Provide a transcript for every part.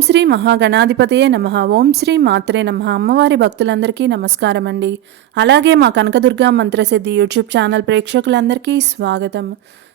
ఓం శ్రీ మహాగణాధిపతయే నమ. ఓం శ్రీ మాత్రే నమ. అమ్మవారి భక్తులందరికీ నమస్కారం అండి అలాగే మా కనకదుర్గ మంత్రసిద్ధి యూట్యూబ్ ఛానల్ ప్రేక్షకులందరికీ స్వాగతం.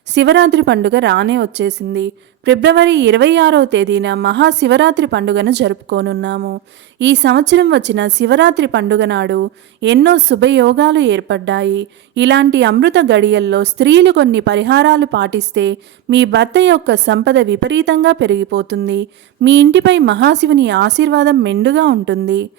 శివరాత్రి పండుగ రానే వచ్చేసింది. ఫిబ్రవరి ఇరవై ఆరవ తేదీన మహాశివరాత్రి పండుగను జరుపుకోనున్నాము. ఈ సంవత్సరం వచ్చిన శివరాత్రి పండుగ నాడు ఎన్నో శుభయోగాలు ఏర్పడ్డాయి. ఇలాంటి అమృత గడియల్లో స్త్రీలు కొన్ని పరిహారాలు పాటిస్తే మీ భర్త యొక్క సంపద విపరీతంగా పెరిగిపోతుంది. మీ ఇంటిపై మహాశివుని ఆశీర్వాదం మెండుగా ఉంటుంది.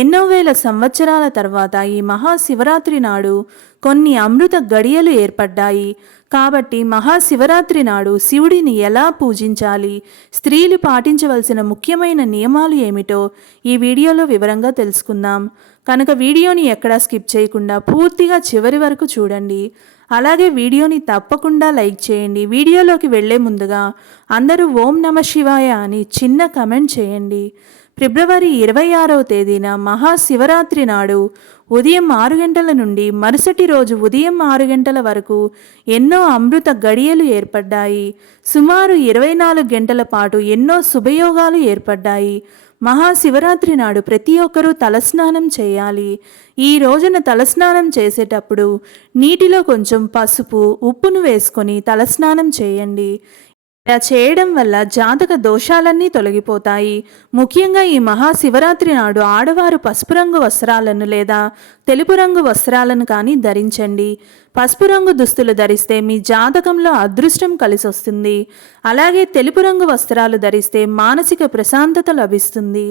ఎన్నో వేల సంవత్సరాల తర్వాత ఈ మహాశివరాత్రి నాడు కొన్ని అమృత గడియలు ఏర్పడ్డాయి. కాబట్టి మహాశివరాత్రి నాడు శివుడిని ఎలా పూజించాలి? స్త్రీలు పాటించవలసిన ముఖ్యమైన నియమాలు ఏమిటో ఈ వీడియోలో వివరంగా తెలుసుకుందాం. కనుక వీడియోని ఎక్కడా స్కిప్ చేయకుండా పూర్తిగా చివరి వరకు చూడండి. అలాగే వీడియోని తప్పకుండా లైక్ చేయండి. వీడియోలోకి వెళ్ళే ముందుగా అందరూ ఓం నమ శివాయ అని చిన్న కమెంట్ చేయండి. ఫిబ్రవరి ఇరవై ఆరవ తేదీన మహాశివరాత్రి నాడు ఉదయం ఆరు గంటల నుండి మరుసటి రోజు ఉదయం ఆరు గంటల వరకు ఎన్నో అమృత గడియలు ఏర్పడ్డాయి. సుమారు ఇరవై నాలుగు గంటల పాటు ఎన్నో శుభయోగాలు ఏర్పడ్డాయి. మహాశివరాత్రి నాడు ప్రతి ఒక్కరూ తలస్నానం చేయాలి. ఈ రోజున తలస్నానం చేసేటప్పుడు నీటిలో కొంచెం పసుపు ఉప్పును వేసుకొని తలస్నానం చేయండి. ఇలా చేయడం వల్ల జాతక దోషాలన్నీ తొలగిపోతాయి. ముఖ్యంగా ఈ మహాశివరాత్రి నాడు ఆడవారు పసుపు రంగు వస్త్రాలను లేదా తెలుపు రంగు వస్త్రాలను కానీ ధరించండి. పసుపు రంగు దుస్తులు ధరిస్తే మీ జాతకంలో అదృష్టం కలిసొస్తుంది. అలాగే తెలుపు రంగు వస్త్రాలు ధరిస్తే మానసిక ప్రశాంతత లభిస్తుంది.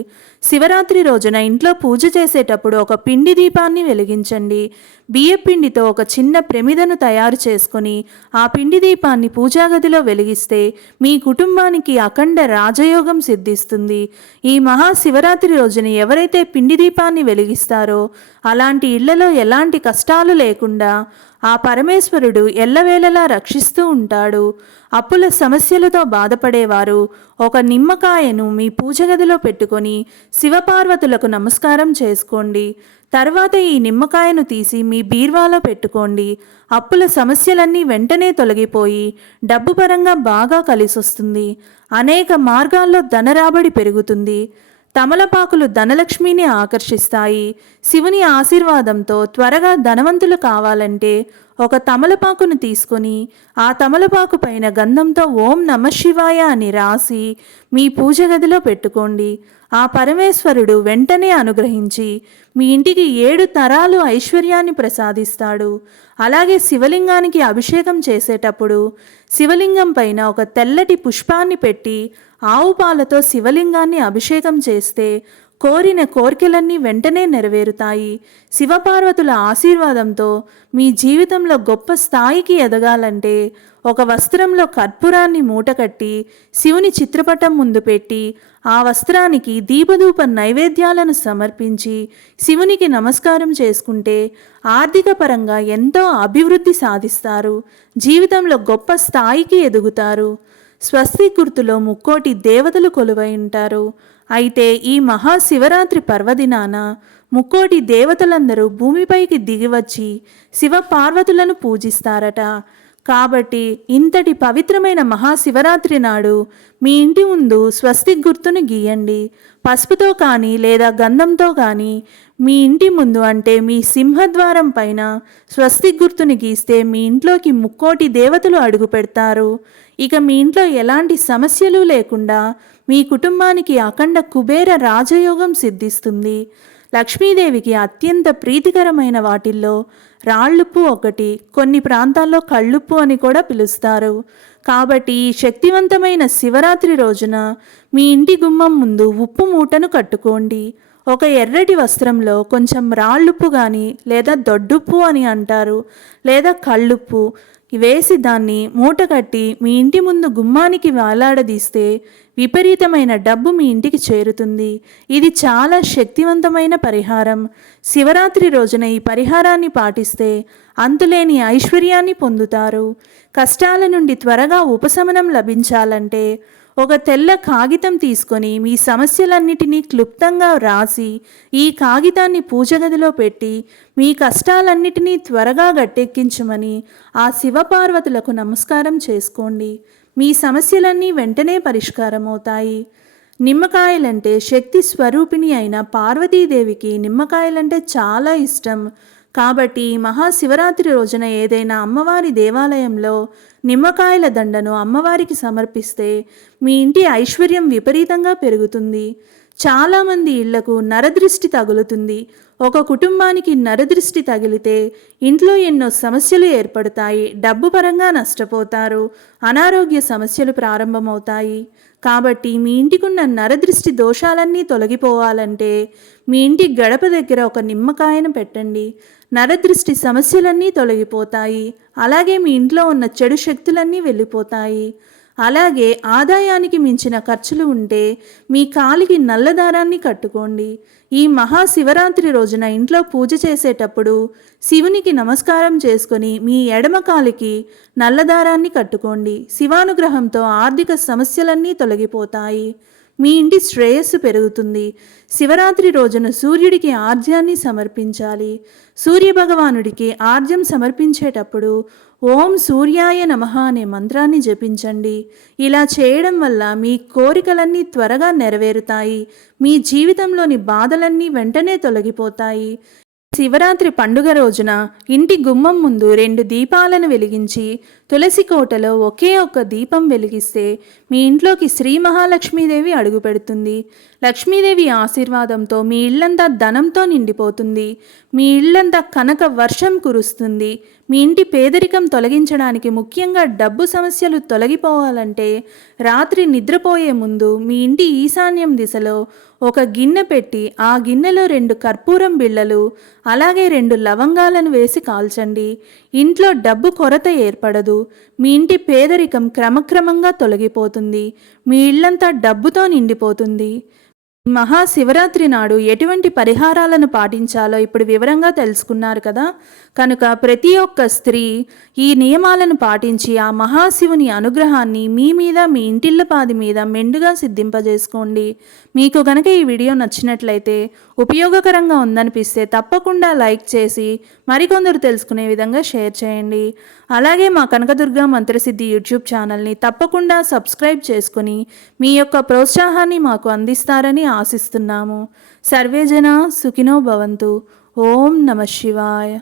శివరాత్రి రోజున ఇంట్లో పూజ చేసేటప్పుడు ఒక పిండి దీపాన్ని వెలిగించండి. బియ్య పిండితో ఒక చిన్న ప్రమిదను తయారు చేసుకొని ఆ పిండి దీపాన్ని పూజాగదిలో వెలిగిస్తే మీ కుటుంబానికి అఖండ రాజయోగం సిద్ధిస్తుంది. ఈ మహాశివరాత్రి రోజున ఎవరైతే పిండి దీపాన్ని వెలిగిస్తారో అలాంటి ఇళ్ళలో ఎలాంటి కష్టాలు లేకుండా ఆ పరమేశ్వరుడు ఎల్లవేళలా రక్షిస్తూ ఉంటాడు. అప్పుల సమస్యలతో బాధపడేవారు ఒక నిమ్మకాయను మీ పూజగదిలో పెట్టుకొని శివపార్వతులకు నమస్కారం చేసుకోండి. తర్వాత ఈ నిమ్మకాయను తీసి మీ బీర్వాలో పెట్టుకోండి. అప్పుల సమస్యలన్నీ వెంటనే తొలగిపోయి డబ్బు పరంగా బాగా కలిసొస్తుంది. అనేక మార్గాల్లో ధనరాబడి పెరుగుతుంది. తమలపాకులు ధనలక్ష్మిని ఆకర్షిస్తాయి. శివుని ఆశీర్వాదంతో త్వరగా ధనవంతులు కావాలంటే ఒక తమలపాకును తీసుకొని ఆ తమలపాకు పైన గంధంతో ఓం నమ శివాయ అని రాసి మీ పూజ గదిలో పెట్టుకోండి. ఆ పరమేశ్వరుడు వెంటనే అనుగ్రహించి మీ ఇంటికి ఏడు తరాలు ఐశ్వర్యాన్ని ప్రసాదిస్తాడు. అలాగే శివలింగానికి అభిషేకం చేసేటప్పుడు శివలింగం పైన ఒక తెల్లటి పుష్పాన్ని పెట్టి ఆవు పాలతో శివలింగాన్ని అభిషేకం చేస్తే కోరిన కోరికలన్నీ వెంటనే నెరవేరుతాయి. శివపార్వతుల ఆశీర్వాదంతో మీ జీవితంలో గొప్ప స్థాయికి ఎదగాలంటే ఒక వస్త్రంలో కర్పూరాన్ని మూటకట్టి శివుని చిత్రపటం ముందు పెట్టి ఆ వస్త్రానికి దీపధూప నైవేద్యాలను సమర్పించి శివునికి నమస్కారం చేసుకుంటే ఆర్థిక పరంగా ఎంతో అభివృద్ధి సాధిస్తారు. జీవితంలో గొప్ప స్థాయికి ఎదుగుతారు. స్వస్తి గుర్తులో ముక్కోటి దేవతలు కొలువై ఉంటారు. అయితే ఈ మహాశివరాత్రి పర్వదినాన ముక్కోటి దేవతలందరూ భూమిపైకి దిగివచ్చి శివ పార్వతులను పూజిస్తారట. కాబట్టి ఇంతటి పవిత్రమైన మహాశివరాత్రి నాడు మీ ఇంటి ముందు స్వస్తిక్ గుర్తును గీయండి. పసుపుతో కానీ లేదా గంధంతో కానీ మీ ఇంటి ముందు అంటే మీ సింహద్వారం పైన స్వస్తిక్ గుర్తుని గీస్తే మీ ఇంట్లోకి ముక్కోటి దేవతలు అడుగు పెడతారు. ఇక మీ ఇంట్లో ఎలాంటి సమస్యలు లేకుండా మీ కుటుంబానికి అఖండ కుబేర రాజయోగం సిద్ధిస్తుంది. లక్ష్మీదేవికి అత్యంత ప్రీతికరమైన వాటిల్లో రాళ్ళుప్పు ఒకటి కొన్ని ప్రాంతాల్లో కళ్ళుప్పు అని కూడా పిలుస్తారు. కాబట్టి ఈ శక్తివంతమైన శివరాత్రి రోజున మీ ఇంటి గుమ్మం ముందు ఉప్పు మూటను కట్టుకోండి. ఒక ఎర్రటి వస్త్రంలో కొంచెం రాళ్ళుప్పు కానీ లేదా దొడ్డుప్పు అని అంటారు లేదా కళ్ళుప్పు. వేసి దాన్ని మూట కట్టి మీ ఇంటి ముందు గుమ్మానికి వేలాడదీస్తే విపరీతమైన డబ్బు మీ ఇంటికి చేరుతుంది. ఇది చాలా శక్తివంతమైన పరిహారం. శివరాత్రి రోజున ఈ పరిహారాన్ని పాటిస్తే అంతులేని ఐశ్వర్యాన్ని పొందుతారు. కష్టాల నుండి త్వరగా ఉపశమనం లభించాలంటే ఒక తెల్ల కాగితం తీసుకొని మీ సమస్యలన్నిటినీ క్లుప్తంగా రాసి ఈ కాగితాన్ని పూజగదిలో పెట్టి మీ కష్టాలన్నిటినీ త్వరగా గట్టెక్కించమని ఆ శివపార్వతులకు నమస్కారం చేసుకోండి. మీ సమస్యలన్నీ వెంటనే పరిష్కారం అవుతాయి నిమ్మకాయలంటే శక్తి స్వరూపిణి అయిన పార్వతీదేవికి నిమ్మకాయలంటే చాలా ఇష్టం. కాబట్టి మహాశివరాత్రి రోజున ఏదైనా అమ్మవారి దేవాలయంలో నిమ్మకాయల దండను అమ్మవారికి సమర్పిస్తే మీ ఇంటి ఐశ్వర్యం విపరీతంగా పెరుగుతుంది. చాలామంది ఇళ్ళకు నరదృష్టి తగులుతుంది. ఒక కుటుంబానికి నరదృష్టి తగిలితే ఇంట్లో ఎన్నో సమస్యలు ఏర్పడతాయి డబ్బు పరంగా నష్టపోతారు అనారోగ్య సమస్యలు ప్రారంభమవుతాయి. కాబట్టి మీ ఇంటికున్న నరదృష్టి దోషాలన్నీ తొలగిపోవాలంటే మీ ఇంటి గడప దగ్గర ఒక నిమ్మకాయను పెట్టండి. నరదృష్టి సమస్యలన్నీ తొలగిపోతాయి అలాగే మీ ఇంట్లో ఉన్న చెడు శక్తులన్నీ వెళ్ళిపోతాయి. అలాగే ఆదాయానికి మించిన ఖర్చులు ఉంటే మీ కాలికి నల్లదారాన్ని కట్టుకోండి. ఈ మహాశివరాత్రి రోజున ఇంట్లో పూజ చేసేటప్పుడు శివునికి నమస్కారం చేసుకొని మీ ఎడమ కాలికి నల్లదారాన్ని కట్టుకోండి. శివానుగ్రహంతో ఆర్థిక సమస్యలన్నీ తొలగిపోతాయి. మీ ఇంటి శ్రేయస్సు పెరుగుతుంది. శివరాత్రి రోజున సూర్యుడికి ఆర్జ్యాన్ని సమర్పించాలి. సూర్యభగవానుడికి ఆర్జ్యం సమర్పించేటప్పుడు ఓం సూర్యాయ నమః అనే మంత్రాన్ని జపించండి. ఇలా చేయడం వల్ల మీ కోరికలన్నీ త్వరగా నెరవేరుతాయి. మీ జీవితంలోని బాధలన్నీ వెంటనే తొలగిపోతాయి. శివరాత్రి పండుగ రోజున ఇంటి గుమ్మం ముందు రెండు దీపాలను వెలిగించి తులసి కోటలో ఒకే ఒక్క దీపం వెలిగిస్తే మీ ఇంట్లోకి శ్రీ మహాలక్ష్మీదేవి అడుగుపెడుతుంది లక్ష్మీదేవి ఆశీర్వాదంతో మీ ఇల్లంతా ధనంతో నిండిపోతుంది. మీ ఇల్లంతా కనక వర్షం కురుస్తుంది. మీ ఇంటి పేదరికం తొలగించడానికి ముఖ్యంగా డబ్బు సమస్యలు తొలగిపోవాలంటే రాత్రి నిద్రపోయే ముందు మీ ఇంటి ఈశాన్యం దిశలో ఒక గిన్నె పెట్టి ఆ గిన్నెలో రెండు కర్పూరం బిళ్ళలు అలాగే రెండు లవంగాలను వేసి కాల్చండి. ఇంట్లో డబ్బు కొరత ఏర్పడదు. మీ ఇంటి పేదరికం క్రమక్రమంగా తొలగిపోతుంది. మీ ఇల్లంతా డబ్బుతో నిండిపోతుంది. మహాశివరాత్రి నాడు ఎటువంటి పరిహారాలను పాటించాలో ఇప్పుడు వివరంగా తెలుసుకున్నారు కదా. కనుక ప్రతి ఒక్క స్త్రీ ఈ నియమాలను పాటించి ఆ మహాశివుని అనుగ్రహాన్ని మీ మీద మీ ఇంటిల్లపాది మీద మెండుగా సిద్ధింపజేసుకోండి. మీకు గనక ఈ వీడియో నచ్చినట్లయితే ఉపయోగకరంగా ఉందనిపిస్తే తప్పకుండా లైక్ చేసి మరికొందరు తెలుసుకునే విధంగా షేర్ చేయండి. అలాగే మా కనకదుర్గ మంత్రసిద్ధి యూట్యూబ్ ఛానల్ని తప్పకుండా సబ్స్క్రైబ్ చేసుకుని మీ యొక్క ప్రోత్సాహాన్ని మాకు అందిస్తారని ఆశిస్తున్నాము. సర్వేజన సుఖినో భవంతు. ఓం నమ శివాయ.